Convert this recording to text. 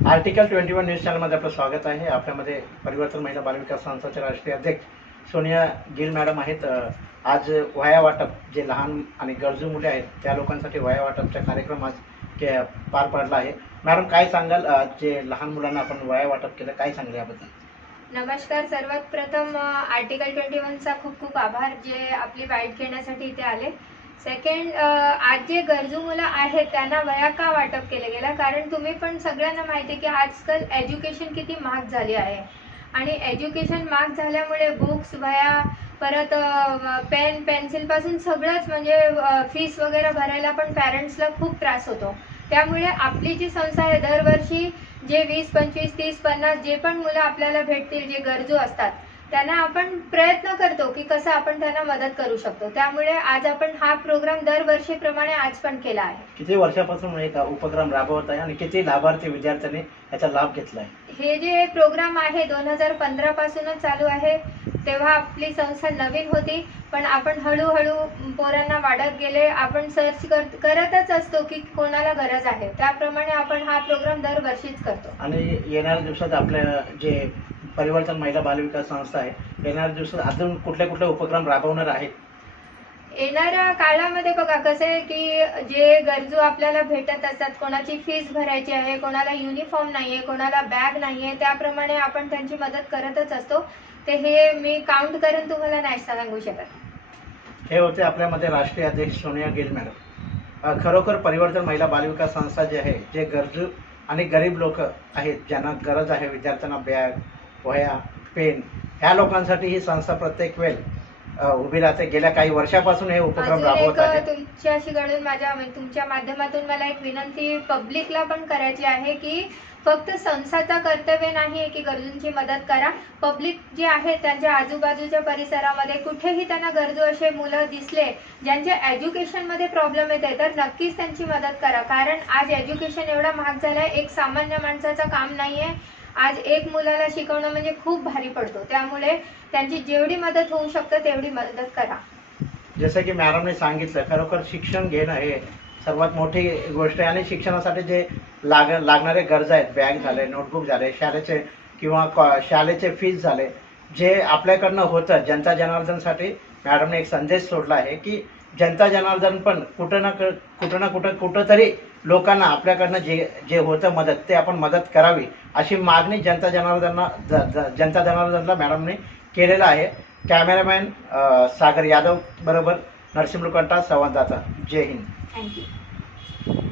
Article 21 news चॅनलमध्ये आपलं स्वागत आहे। आपल्यामध्ये परिवर्तन महिला बालविकास संस्थाचे राष्ट्रीय अध्यक्ष सोनिया गिल मॅडम आहेत। आज वह्या वाटप जे लहान आणि गरजू मुले आहेत त्या लोकांसाठी वह्या वाटपचा कार्यक्रम आज पार पडला आहे। मॅडम काय सांगाल, जे लहान मुलांना आपण वह्या वाटप केलं, काय सांगाल याबद्दल? नमस्कार। सर्वात प्रथम आर्टिकल 21 चा खूप खूप आभार जे आपली बाईट घेण्यासाठी इथे आले। सेकंड, आज जे गरजू मुलं आहेत त्यांना वह्या का वाटप केले गेलं, कारण तुम्ही पण सगळ्यांना माहिती आहे की आजकाल एज्युकेशन किती महाग झाली आहे आणि एज्युकेशन महाग झाल्यामुळे बुक्स, वह्या, परत पेन, पेन्सिल पासून सगळंच म्हणजे फीस वगैरे भरायला पण पॅरेंट्सला खूप त्रास होतो। त्यामुळे आपली जी संस्था आहे दरवर्षी जे 20, 25, 30, 50 जे पण मुलं आपल्याला भेटतील जे गरजू असतात त्यांना आपण प्रयत्न करतो की कसं आपण त्यांना मदत करू शकतो। त्यामुळे आज आपण हा प्रोग्राम दरवर्षीप्रमाणे आज पण केला आहे। किती वर्षापासून एक उपक्रम राबवत आहे आणि किती लाभार्थी विद्यार्थ्यांनी याचा लाभ घेतलाय? हे जे प्रोग्राम आहे 2015 पासूनच चालू आहे। तेव्हा आपली संस्था नवीन होती, पण आपण हळूहळू पोरांना वाढत गेले। आपण सर्च करतच असतो की कोणाला गरज आहे, त्याप्रमाणे आपण हा प्रोग्राम दरवर्षीच करतो। आणि येणाऱ्या दिवसात आपल्या जे परिवर्तन महिला बालविकास संस्था आहे येणाऱ्या दिवसात अजून कुठले कुठले उपक्रम राबवणार आहेत? येणाऱ्या काळामध्ये बघा कसं आहे की जे गरजू आपल्याला भेटत असतात, कोणाची फीस भरायची आहे, कोणाला युनिफॉर्म नाहीये, कोणाला बॅग नाहीये, त्याप्रमाणे आपण त्यांची मदत करतच असतो। ते हे मी काउंट करून तुम्हाला नाही सांगू शकत। हे होते आपल्यामध्ये राष्ट्रीय अध्यक्ष सोनिया गिल मॅडम। खरोखर परिवर्तन महिला बालविकास संस्था जे आहे, जे गरजू आणि गरीब लोक आहेत ज्यांना गरज आहे, विद्यार्थ्यांना बॅग, वह्या, पेन, ह्या लोकांसाठी ही संस्था प्रत्येक वेळ उभी राहते। गेल्या काही वर्षापासून हे उपक्रम राबवत आहे। तुमच्याशी घडून तुमच्या माध्यमातून मला एक विनंती पब्लिकला पण करायची आहे की फक्त संस्थाचा कर्तव्य नाहीये की गरजूंची मदत करा। पब्लिक जे आहे त्यांच्या आजूबाजूच्या परिसरामध्ये कुठेही त्यांना गरजू असे मुलं दिसले ज्यांच्या एज्युकेशन मध्ये प्रॉब्लेम येते तर नक्कीच त्यांची मदत करा, कारण आज एज्युकेशन एवढा महाग झालाय, एक सामान्य माणसाचं काम नाहीये। आज एक मुलाला शिकवणं म्हणजे खूप भारी पडतो, त्यामुळे त्यांची जेवढी मदत होऊ शकते तेवढी मदत करा। जसं की मॅडमने सांगितलं, खरोखर शिक्षण घेणं हे सर्वात मोठी गोष्ट आहे आणि शिक्षणासाठी जे लागणारे गरजा आहेत, बॅग झाले, नोटबुक झाले, शाळेचे किंवा शाळेचे फीस झाले, जे आपल्याकडनं होतं जनता जनार्दनसाठी मॅडमने एक संदेश सोडला आहे की जनता जनार्दन पण कुठंतरी लोकांना आपल्याकडनं जे होतं मदत ते आपण मदत करावी अशी मागणी जनता जनार्दनला मॅडमने केलेला आहे। कॅमेरामॅन सागर यादव बरोबर नरसिंह लुकंटा, संवाददाता। जय हिंद। थँक्यू।